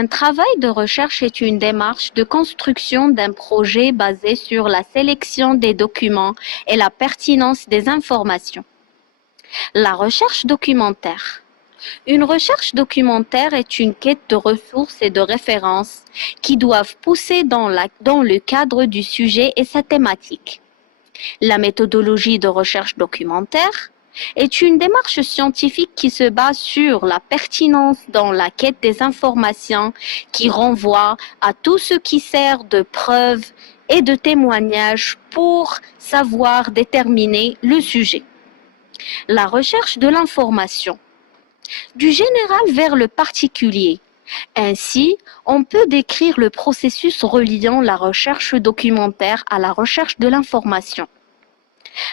Un travail de recherche est une démarche de construction d'un projet basé sur la sélection des documents et la pertinence des informations. La recherche documentaire. Une recherche documentaire est une quête de ressources et de références qui doivent pousser dans le cadre du sujet et sa thématique. La méthodologie de recherche documentaire est une démarche scientifique qui se base sur la pertinence dans la quête des informations, qui renvoie à tout ce qui sert de preuve et de témoignage pour savoir déterminer le sujet. La recherche de l'information. Du général vers le particulier. Ainsi, on peut décrire le processus reliant la recherche documentaire à la recherche de l'information.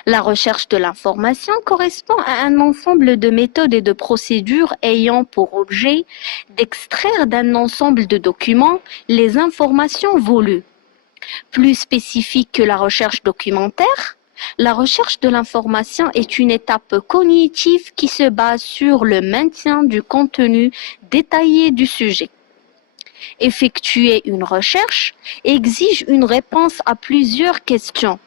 La recherche de l'information correspond à un ensemble de méthodes et de procédures ayant pour objet d'extraire d'un ensemble de documents les informations voulues. Plus spécifique que la recherche documentaire, la recherche de l'information est une étape cognitive qui se base sur le maintien du contenu détaillé du sujet. Effectuer une recherche exige une réponse à plusieurs questions.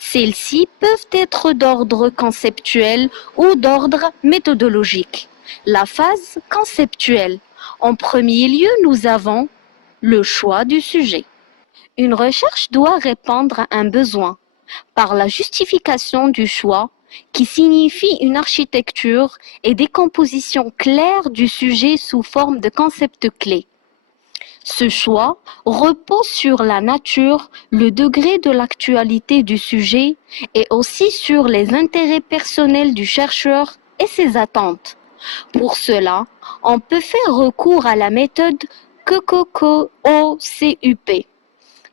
Celles-ci peuvent être d'ordre conceptuel ou d'ordre méthodologique. La phase conceptuelle. En premier lieu, nous avons le choix du sujet. Une recherche doit répondre à un besoin par la justification du choix, qui signifie une architecture et décomposition claire du sujet sous forme de concepts clés. Ce choix repose sur la nature, le degré de l'actualité du sujet et aussi sur les intérêts personnels du chercheur et ses attentes. Pour cela, on peut faire recours à la méthode KKOCUP.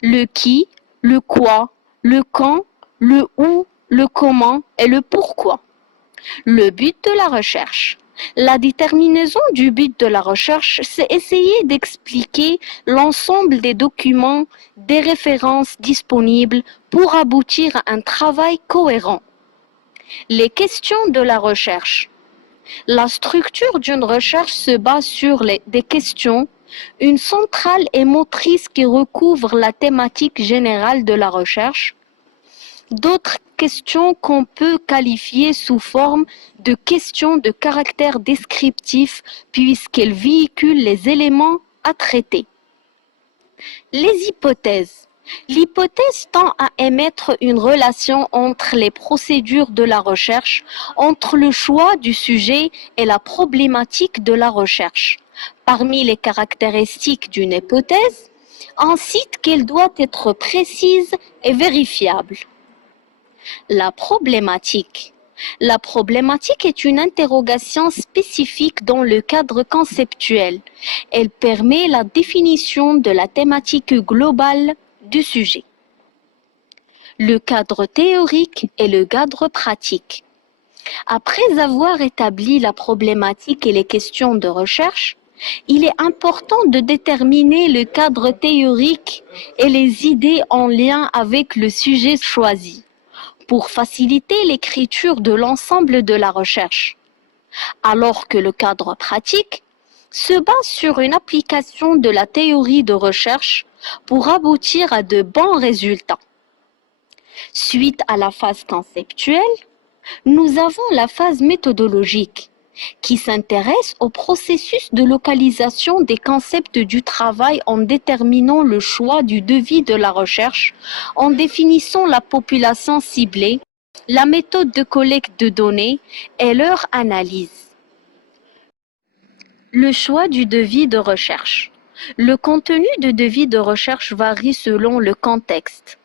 Le qui, le quoi, le quand, le où, le comment et le pourquoi. Le but de la recherche. La déterminaison du but de la recherche, c'est essayer d'expliquer l'ensemble des documents, des références disponibles pour aboutir à un travail cohérent. Les questions de la recherche. La structure d'une recherche se base sur des questions, une centrale et motrice qui recouvre la thématique générale de la recherche. D'autres questions qu'on peut qualifier sous forme de questions de caractère descriptif puisqu'elles véhiculent les éléments à traiter. Les hypothèses. L'hypothèse tend à émettre une relation entre les procédures de la recherche, entre le choix du sujet et la problématique de la recherche. Parmi les caractéristiques d'une hypothèse, on cite qu'elle doit être précise et vérifiable. La problématique. La problématique est une interrogation spécifique dans le cadre conceptuel. Elle permet la définition de la thématique globale du sujet. Le cadre théorique et le cadre pratique. Après avoir établi la problématique et les questions de recherche, il est important de déterminer le cadre théorique et les idées en lien avec le sujet choisi, pour faciliter l'écriture de l'ensemble de la recherche, alors que le cadre pratique se base sur une application de la théorie de recherche pour aboutir à de bons résultats. Suite à la phase conceptuelle, nous avons la phase méthodologique, qui s'intéresse au processus de localisation des concepts du travail en déterminant le choix du devis de la recherche, en définissant la population ciblée, la méthode de collecte de données et leur analyse. Le choix du devis de recherche. Le contenu de devis de recherche varie selon le contexte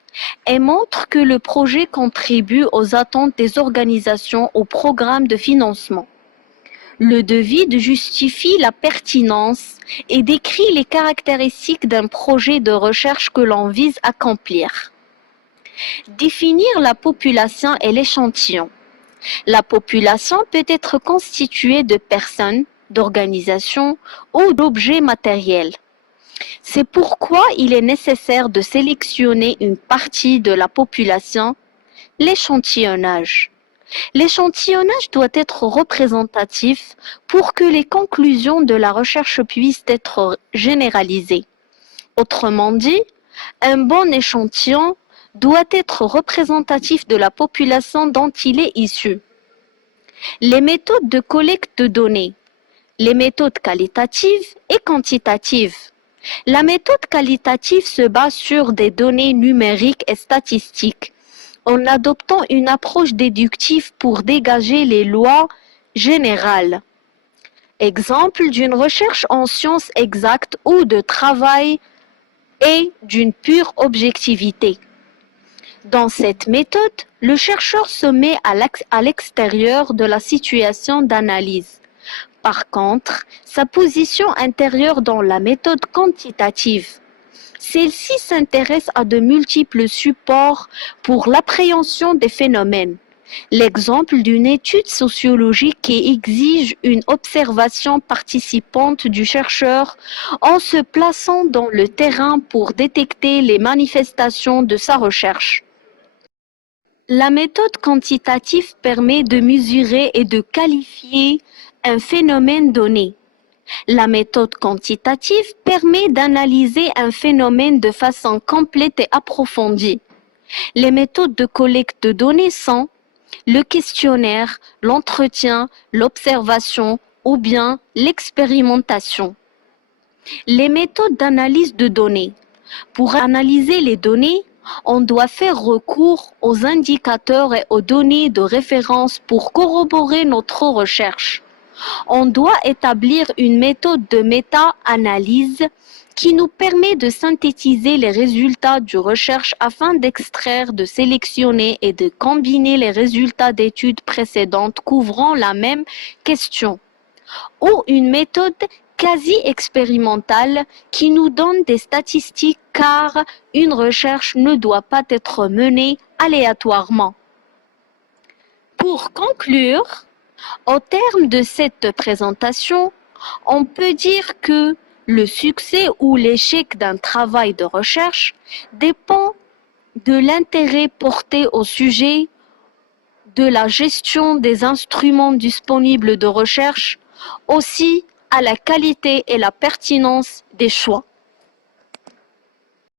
et montre que le projet contribue aux attentes des organisations au programme de financement. Le devis justifie la pertinence et décrit les caractéristiques d'un projet de recherche que l'on vise à accomplir. Définir la population et l'échantillon. La population peut être constituée de personnes, d'organisations ou d'objets matériels. C'est pourquoi il est nécessaire de sélectionner une partie de la population, l'échantillonnage. L'échantillonnage doit être représentatif pour que les conclusions de la recherche puissent être généralisées. Autrement dit, un bon échantillon doit être représentatif de la population dont il est issu. Les méthodes de collecte de données. Les méthodes qualitatives et quantitatives. La méthode qualitative se base sur des données numériques et statistiques, en adoptant une approche déductive pour dégager les lois générales. Exemple d'une recherche en sciences exactes ou de travail et d'une pure objectivité. Dans cette méthode, le chercheur se met à l'extérieur de la situation d'analyse. Par contre, sa position intérieure dans la méthode quantitative. Celle-ci s'intéresse à de multiples supports pour l'appréhension des phénomènes. L'exemple d'une étude sociologique qui exige une observation participante du chercheur en se plaçant dans le terrain pour détecter les manifestations de sa recherche. La méthode quantitative permet de mesurer et de qualifier un phénomène donné. La méthode quantitative permet d'analyser un phénomène de façon complète et approfondie. Les méthodes de collecte de données sont le questionnaire, l'entretien, l'observation ou bien l'expérimentation. Les méthodes d'analyse de données. Pour analyser les données, on doit faire recours aux indicateurs et aux données de référence pour corroborer notre recherche. On doit établir une méthode de méta-analyse qui nous permet de synthétiser les résultats de recherche afin d'extraire, de sélectionner et de combiner les résultats d'études précédentes couvrant la même question. Ou une méthode quasi-expérimentale qui nous donne des statistiques car une recherche ne doit pas être menée aléatoirement. Pour conclure, au terme de cette présentation, on peut dire que le succès ou l'échec d'un travail de recherche dépend de l'intérêt porté au sujet, de la gestion des instruments disponibles de recherche, aussi à la qualité et la pertinence des choix.